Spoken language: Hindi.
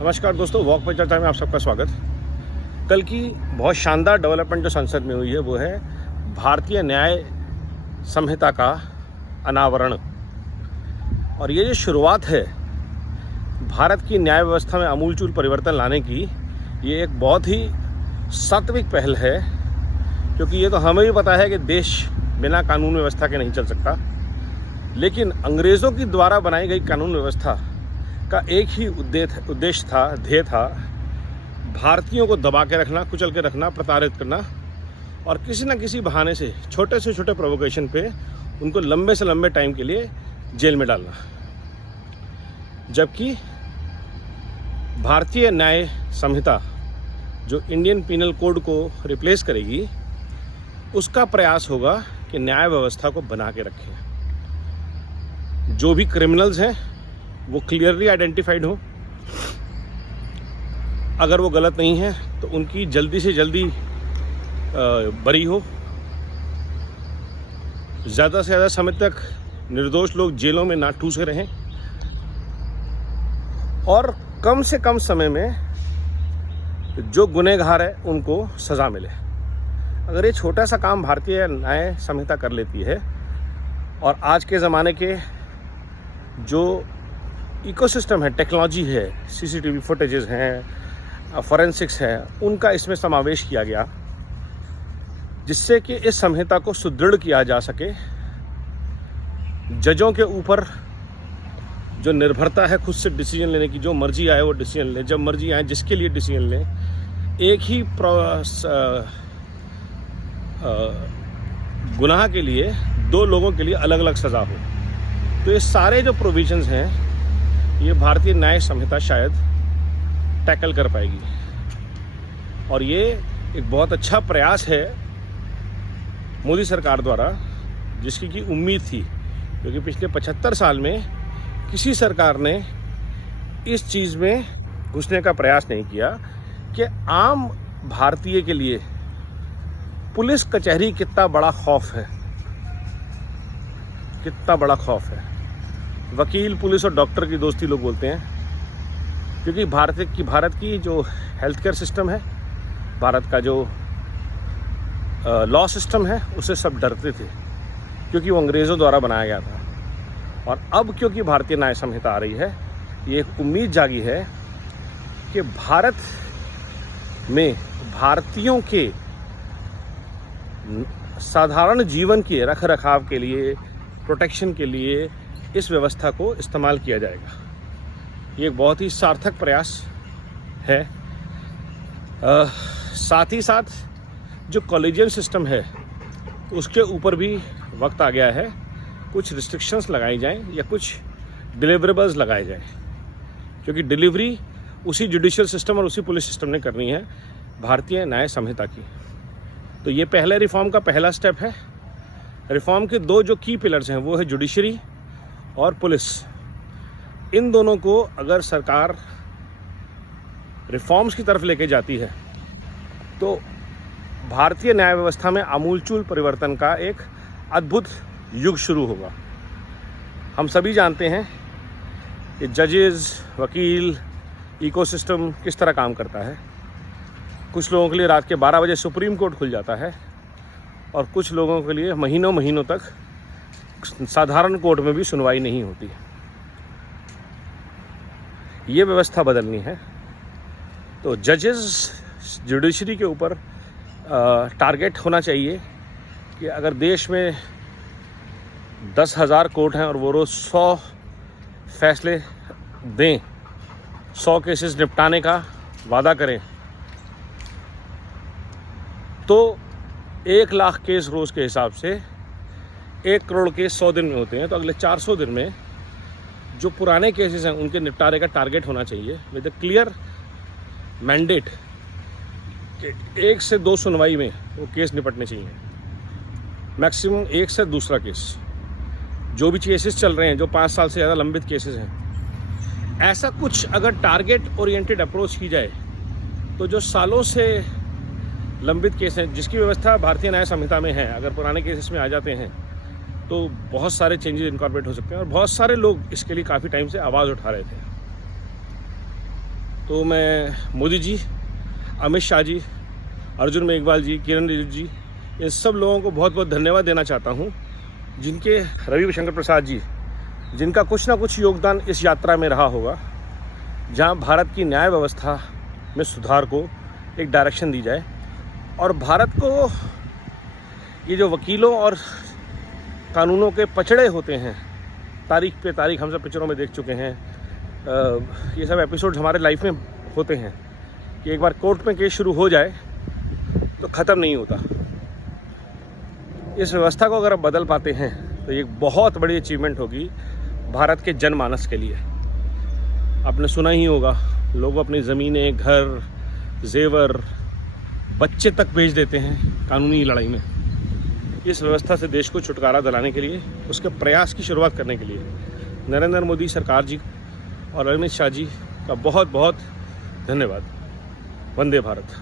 नमस्कार दोस्तों, वॉक पर चर्चा में आप सबका स्वागत। कल की बहुत शानदार डेवलपमेंट जो संसद में हुई है वो है भारतीय न्याय संहिता का अनावरण। और ये जो शुरुआत है भारत की न्याय व्यवस्था में आमूलचूल परिवर्तन लाने की, ये एक बहुत ही सात्विक पहल है, क्योंकि ये तो हमें भी पता है कि देश बिना कानून व्यवस्था के नहीं चल सकता। लेकिन अंग्रेज़ों की द्वारा बनाई गई कानून व्यवस्था का एक ही उद्देश्य था, ध्येय था, भारतीयों को दबा के रखना, कुचल के रखना, प्रताड़ित करना और किसी न किसी बहाने से छोटे प्रोवोकेशन पे उनको लंबे से लंबे टाइम के लिए जेल में डालना। जबकि भारतीय न्याय संहिता जो इंडियन पीनल कोड को रिप्लेस करेगी, उसका प्रयास होगा कि न्याय व्यवस्था को बना के रखें। जो भी क्रिमिनल्स हैं वो क्लियरली आइडेंटिफाइड हो, अगर वो गलत नहीं है तो उनकी जल्दी से जल्दी बरी हो, ज़्यादा से ज़्यादा समय तक निर्दोष लोग जेलों में ना ठूसे रहें और कम से कम समय में जो गुनहगार है उनको सज़ा मिले। अगर ये छोटा सा काम भारतीय न्याय संहिता कर लेती है और आज के ज़माने के जो इकोसिस्टम है, टेक्नोलॉजी है, सीसीटीवी फुटेजेस हैं, फॉरेंसिक्स है, उनका इसमें समावेश किया गया, जिससे कि इस संहिता को सुदृढ़ किया जा सके। जजों के ऊपर जो निर्भरता है खुद से डिसीजन लेने की, जो मर्जी आए वो डिसीजन ले, जब मर्जी आए जिसके लिए डिसीजन लें, एक ही गुनाह के लिए दो लोगों के लिए अलग अलग सज़ा हो। तो ये सारे जो प्रोविजंस हैं ये भारतीय न्याय संहिता शायद टैकल कर पाएगी। और ये एक बहुत अच्छा प्रयास है मोदी सरकार द्वारा, जिसकी की उम्मीद थी, क्योंकि पिछले 75 साल में किसी सरकार ने इस चीज़ में घुसने का प्रयास नहीं किया कि आम भारतीय के लिए पुलिस कचहरी कितना बड़ा खौफ है, कितना बड़ा खौफ है। वकील, पुलिस और डॉक्टर की दोस्ती लोग बोलते हैं, क्योंकि भारत की जो हेल्थ केयर सिस्टम है, भारत का जो लॉ सिस्टम है, उससे सब डरते थे, क्योंकि वो अंग्रेज़ों द्वारा बनाया गया था। और अब क्योंकि भारतीय न्याय संहिता आ रही है, ये एक उम्मीद जागी है कि भारत में भारतीयों के साधारण जीवन के रख रखाव के लिए, प्रोटेक्शन के लिए इस व्यवस्था को इस्तेमाल किया जाएगा। ये एक बहुत ही सार्थक प्रयास है। साथ ही साथ जो कॉलेजियम सिस्टम है उसके ऊपर भी वक्त आ गया है, कुछ रिस्ट्रिक्शंस लगाई जाएं या कुछ डिलीवरेबल्स लगाए जाएं, क्योंकि डिलीवरी उसी जुडिशियल सिस्टम और उसी पुलिस सिस्टम ने करनी है भारतीय न्याय संहिता की। तो ये पहले रिफॉर्म का पहला स्टेप है। रिफॉर्म के दो जो की पिलर्स हैं वो है जुडिशरी और पुलिस। इन दोनों को अगर सरकार रिफॉर्म्स की तरफ लेके जाती है तो भारतीय न्याय व्यवस्था में आमूलचूल परिवर्तन का एक अद्भुत युग शुरू होगा। हम सभी जानते हैं कि जजेस, वकील, इकोसिस्टम किस तरह काम करता है। कुछ लोगों के लिए रात के 12 बजे सुप्रीम कोर्ट खुल जाता है और कुछ लोगों के लिए महीनों तक साधारण कोर्ट में भी सुनवाई नहीं होती। ये व्यवस्था बदलनी है। तो जजेस, जुडिशरी के ऊपर टारगेट होना चाहिए कि अगर देश में 10,000 कोर्ट हैं और वो रोज़ 100 फैसले दें, 100 केसेस निपटाने का वादा करें, तो 1 लाख केस रोज़ के हिसाब से 1 करोड़ केस 100 दिन में होते हैं। तो अगले 400 दिन में जो पुराने केसेस हैं उनके निपटारे का टारगेट होना चाहिए विद अ क्लियर मैंडेट कि 1 से 2 सुनवाई में वो केस निपटने चाहिए, मैक्सिमम 1 से दूसरा केस। जो भी केसेस चल रहे हैं, जो 5 साल से ज़्यादा लंबित केसेस हैं, ऐसा कुछ अगर टारगेट ओरिएंटेड अप्रोच की जाए तो जो सालों से लंबित केस हैं, जिसकी व्यवस्था भारतीय न्याय संहिता में है, अगर पुराने केसेस में आ जाते हैं तो बहुत सारे चेंजेस इनकॉर्पोरेट हो सकते हैं। और बहुत सारे लोग इसके लिए काफ़ी टाइम से आवाज़ उठा रहे थे। तो मैं मोदी जी, अमित शाह जी, अर्जुन मेघवाल जी, किरण रिजिजू जी, इन सब लोगों को बहुत बहुत धन्यवाद देना चाहता हूँ, जिनके रविशंकर प्रसाद जी, जिनका कुछ ना कुछ योगदान इस यात्रा में रहा होगा, जहाँ भारत की न्याय व्यवस्था में सुधार को एक डायरेक्शन दी जाए और भारत को ये जो वकीलों और कानूनों के पचड़े होते हैं, तारीख पे तारीख हम सब पिक्चरों में देख चुके हैं, ये सब एपिसोड हमारे लाइफ में होते हैं कि एक बार कोर्ट में केस शुरू हो जाए तो ख़त्म नहीं होता। इस व्यवस्था को अगर आप बदल पाते हैं तो ये एक बहुत बड़ी अचीवमेंट होगी भारत के जनमानस के लिए। आपने सुना ही होगा, लोग अपनी ज़मीनें, घर, जेवर, बच्चे तक बेच देते हैं कानूनी लड़ाई में। इस व्यवस्था से देश को छुटकारा दिलाने के लिए, उसके प्रयास की शुरुआत करने के लिए नरेंद्र मोदी सरकार जी और अमित शाह जी का बहुत बहुत धन्यवाद। वंदे भारत।